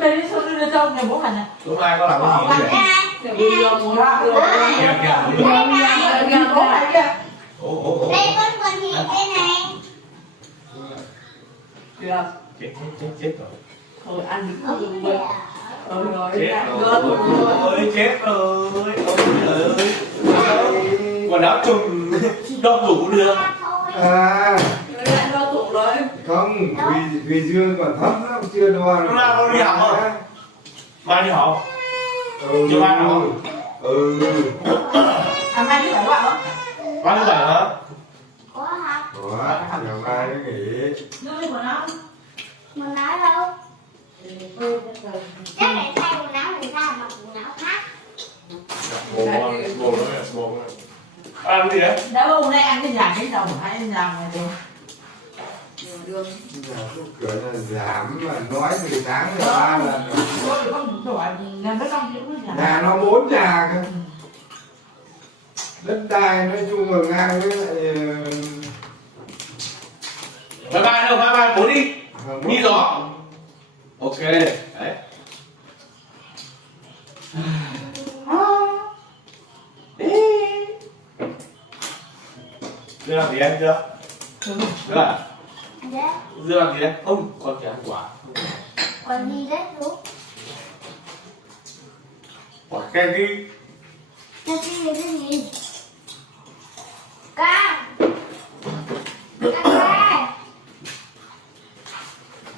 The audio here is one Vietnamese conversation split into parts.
đây đi xuống đưa cho nhà bố hành nè. Tối mai có làm cái gì vậy? Đi vô mua đó. Kìa bố này kìa. Đây con nhìn đây này. Kìa. Chết rồi. Thôi ăn đi không được. Rồi Chết rồi. Chết rồi. Ôi ơi. Quần áo trùng đo đủ được. À lại đo tủ rồi. không, vì dương còn thấp lắm, chưa đo được. Hôm nay con đi học không? Mai đi học. Chưa mai học không? Mai thứ bảy bạn không? Mai thứ bảy hả? Có học. Ủa, ngày mai nó nghỉ. Đưa đi quần áo. Quần áo đâu? Chắc để thay quần áo người ta mặc quần áo khác. Bồ ăn cái gì đấy? Đâu hôm nay ăn cái nhà cái đồng hay ăn làm này đi. Đường. Cửa là giảm mà nói từ sáng rồi 3 lần rồi. Tôi không giỏi làm đất nông chịu nhà. Nhà nó 4 nhà cơ. Đất đai nói chung là ngang với lại Bye bye đâu, bye bye bố đi. Đi gió. Ok, đấy. Dưa làm gì em chưa? Dưa à? Đấy. Dưa làm gì em? Không, con chỉ ăn quả. Còn gì đấy chú? Quả kem đi. Cái gì? Cá. Cá.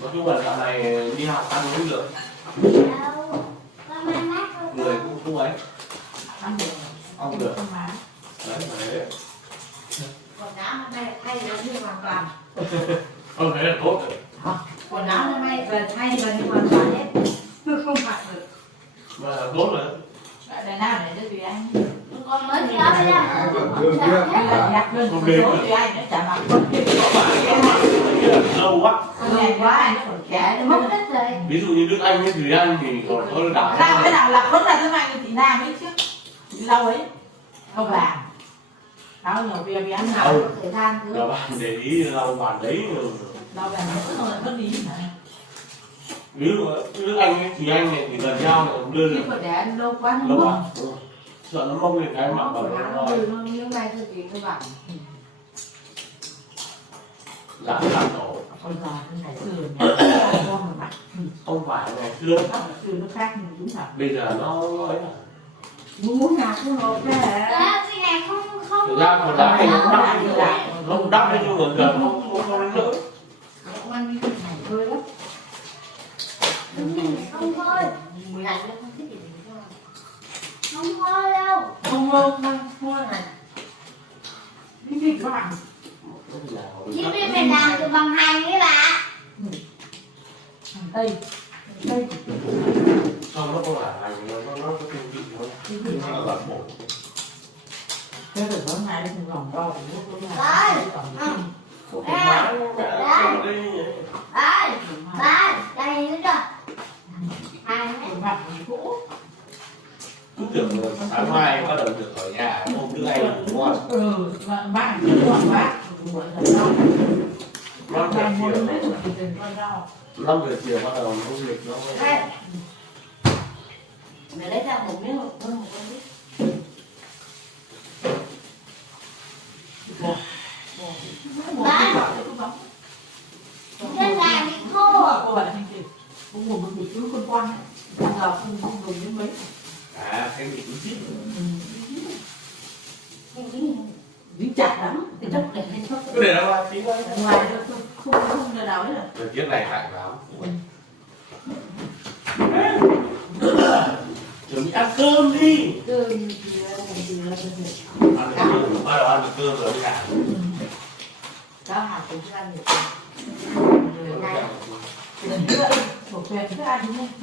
Nói chung là dạo này đi học ăn uống được. Đâu. Con mang mát thôi. Người cũng không ấy. Ăn được. Không được. Không má. Đấy. Quần áo hôm nay thay gần như hoàn toàn. Không thấy là tốt rồi. Quần áo hôm nay về thay gần như hoàn toàn hết. Không phải được. Mà tốt rồi. Đại nam này cho tùy anh. Con mới đi đó ra. ai còn thương tiếc. Nhặt lên một số tùy anh nó chả mặc con kia. Lâu quá. Ngày quá anh nó còn trẻ nó Mất mất. hết rồi. Ví dụ như Đức Anh với Thùy Anh thì còn có đảo. Làm cái nào lập vẫn là cái này chị Nam ấy chứ. Chị lâu ấy. Không làm. Đâu nhiều việc vì ăn nào. Thời gian cứ Giờ bạn để ý lau bàn đấy. Đâu là nó không là mất đi hả? Ví dụ Đức Anh với Thùy Anh này thì gần nhau này cũng đưa nhưng được. mà để ăn lâu quá nó Lâu mông. à? Sợ nó mông lên cái mặc vào Quần áo nó nó rồi. hư nó như này thôi thì tôi bảo. Giảm tổ. Bây giờ không phải xưa nhà con mà mặc. Không phải ngày xưa. Xưa nó khác nhưng đúng thật. Bây giờ nó ấy là. Muốn nào cũng nộp ra hả? Đó, cái này không Thực ra còn đắp thì nó đắp. Nó đắp đấy nhưng mà giờ không đến nữa. Ông ăn như thế này thôi đó. không thôi. Mùi hành nó không thích gì đâu. Không thôi đâu. Không mang mua này. Cái gì các bạn? Chứ biết mình làm từ bằng hành đấy bà. Hành tây. Tây. Xong nó không phải hành, nó có tiêu vị thôi. Nó là bột. Thế rồi tối nay nó còn đo thì nó cũng Đấy. Không phải Đấy. Đấy, đây nữa chưa? Hành đấy. mặt thì cũ. cứ tưởng là sáng mai bắt đầu được ở nhà hôm thứ hai đúng không? Mà bạn cứ còn bác buổi giờ rau. 5 giờ Bạn muốn chiều, lấy một thì đừng con rau. 5 giờ chiều bắt đầu công việc nó Đây. Mày lấy ra một miếng hơn một con biết. Trên này bị khô. Cô bạn anh kêu cũng một bị cứ con quan ấy. Bây giờ không dùng đến mấy. cái gì cũng chít. Dính chặt lắm. Cái chốc để lên chốc. Cứ để nó qua tí thôi. Ngoài không giờ nào đấy là. Thời tiết này lạnh lắm. Chuẩn bị ăn cơm đi. Cơm Ăn cơm, bắt đầu ăn được cơm rồi mới cả. Đó hạt cũng ăn được. Này. Một chuyện cứ ăn đúng không?